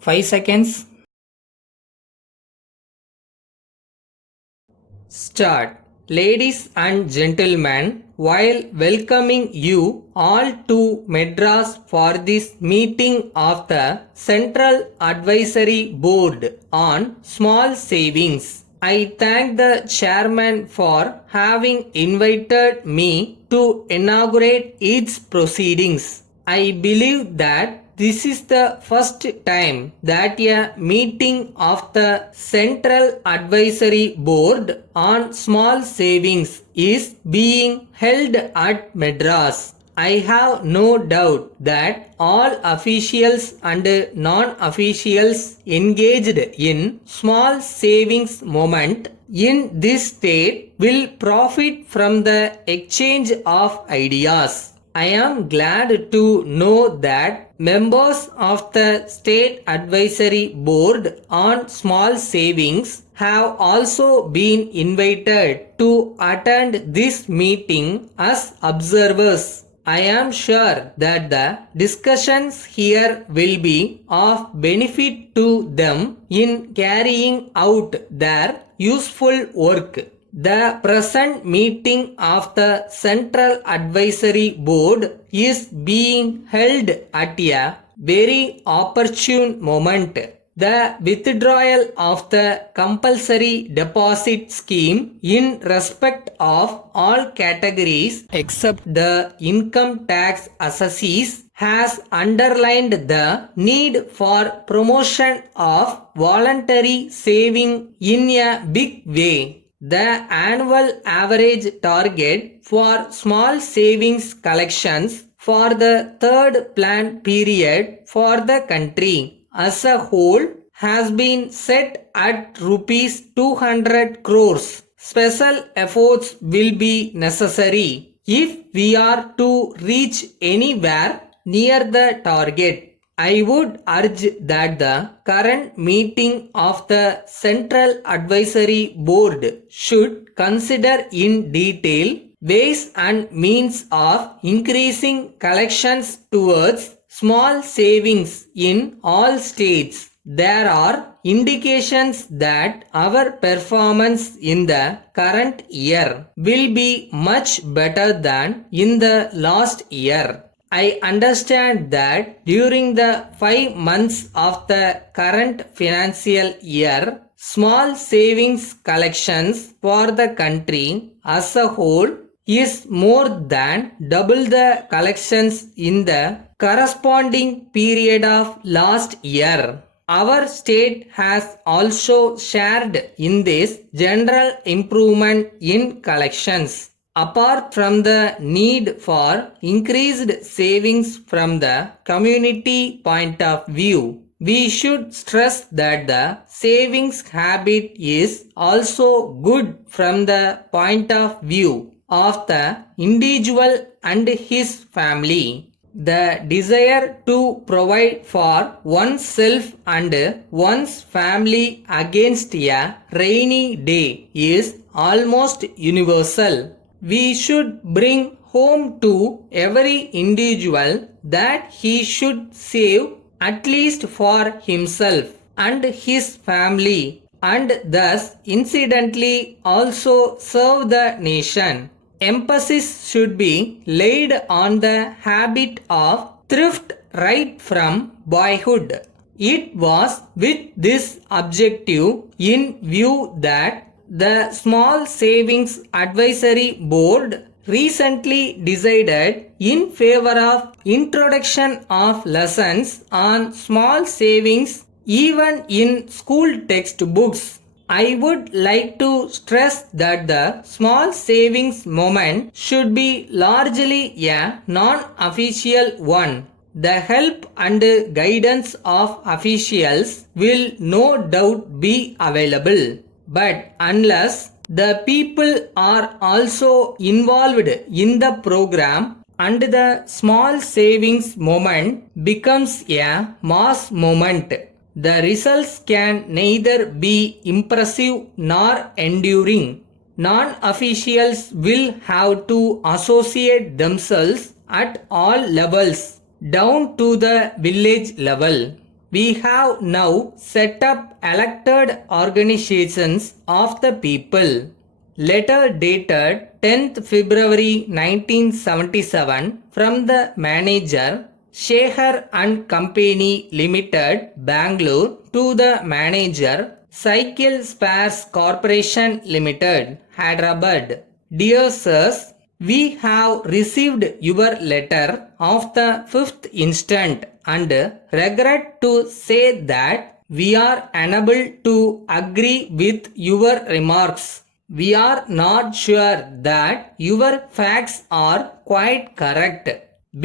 5 seconds. Start. Ladies and gentlemen, while welcoming you all to Madras for this meeting of the Central Advisory Board on Small Savings, I thank the chairman for having invited me to inaugurate its proceedings. I believe that this is the first time that a meeting of the Central Advisory Board on Small Savings is being held at Madras. I have no doubt that all officials and non-officials engaged in small savings movement in this state will profit from the exchange of ideas. I am glad to know that members of the State Advisory Board on Small Savings have also been invited to attend this meeting as observers. I am sure that the discussions here will be of benefit to them in carrying out their useful work. The present meeting of the Central Advisory Board is being held at a very opportune moment. The withdrawal of the compulsory deposit scheme in respect of all categories except the income tax assessees has underlined the need for promotion of voluntary saving in a big way. The annual average target for small savings collections for the third plan period for the country as a whole has been set at rupees 200 crores. Special efforts will be necessary if we are to reach anywhere near the target. I would urge that the current meeting of the Central Advisory Board should consider in detail ways and means of increasing collections towards small savings in all states. There are indications that our performance in the current year will be much better than in the last year. I understand that during the 5 months of the current financial year, small savings collections for the country as a whole is more than double the collections in the corresponding period of last year. Our state has also shared in this general improvement in collections. Apart from the need for increased savings from the community point of view, we should stress that the savings habit is also good from the point of view of the individual and his family. The desire to provide for oneself and one's family against a rainy day is almost universal. We should bring home to every individual that he should save at least for himself and his family and thus incidentally also serve the nation. Emphasis should be laid on the habit of thrift right from boyhood. It was with this objective in view that the Small Savings Advisory Board recently decided in favor of introduction of lessons on small savings even in school textbooks. I would like to stress that the small savings movement should be largely a non-official one. The help and guidance of officials will no doubt be available. But unless the people are also involved in the program and the small savings movement becomes a mass movement, the results can neither be impressive nor enduring. Non-officials will have to associate themselves at all levels down to the village level. we have now set up elected organizations of the people. Letter dated 10th February 1977 from the manager, Shekhar and Company Limited, Bangalore, to the manager, Cycle Spares Corporation Limited, Hyderabad. Dear sirs, we have received your letter of the 5th instant and regret to say that we are unable to agree with your remarks. We are not sure that your facts are quite correct,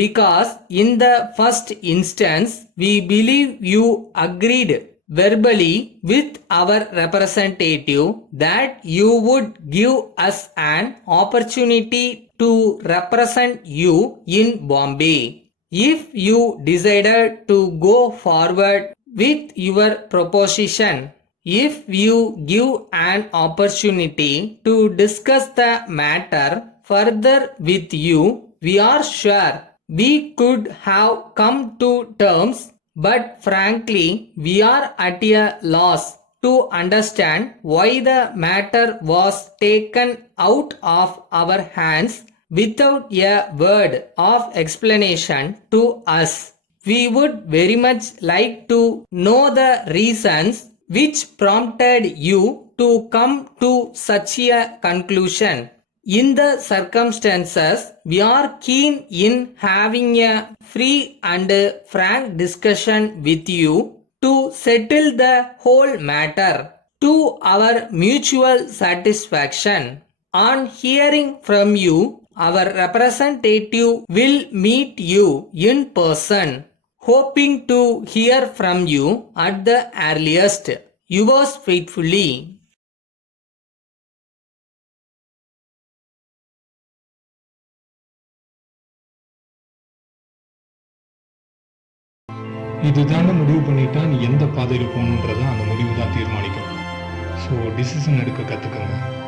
because in the first instance we believe you agreed verbally with our representative that you would give us an opportunity to represent you in Bombay. If you decided to go forward with your proposition, if you give an opportunity to discuss the matter further with you, we are sure we could have come to terms, but frankly, we are at a loss to understand why the matter was taken out of our hands without a word of explanation to us. We would very much like to know the reasons which prompted you to come to such a conclusion. In the circumstances, we are keen in having a free and frank discussion with you to settle the whole matter to our mutual satisfaction. On hearing from you, our representative will meet you in person, hoping to hear from you at the earliest. Yours faithfully. இதுதான முடிவு பண்ணிட்டா நீ எந்த பாதையில் போகணுன்றத அந்த முடிவு தான் தீர்மானிக்கும். ஸோ டிசிஷன் எடுக்க கற்றுக்கங்க.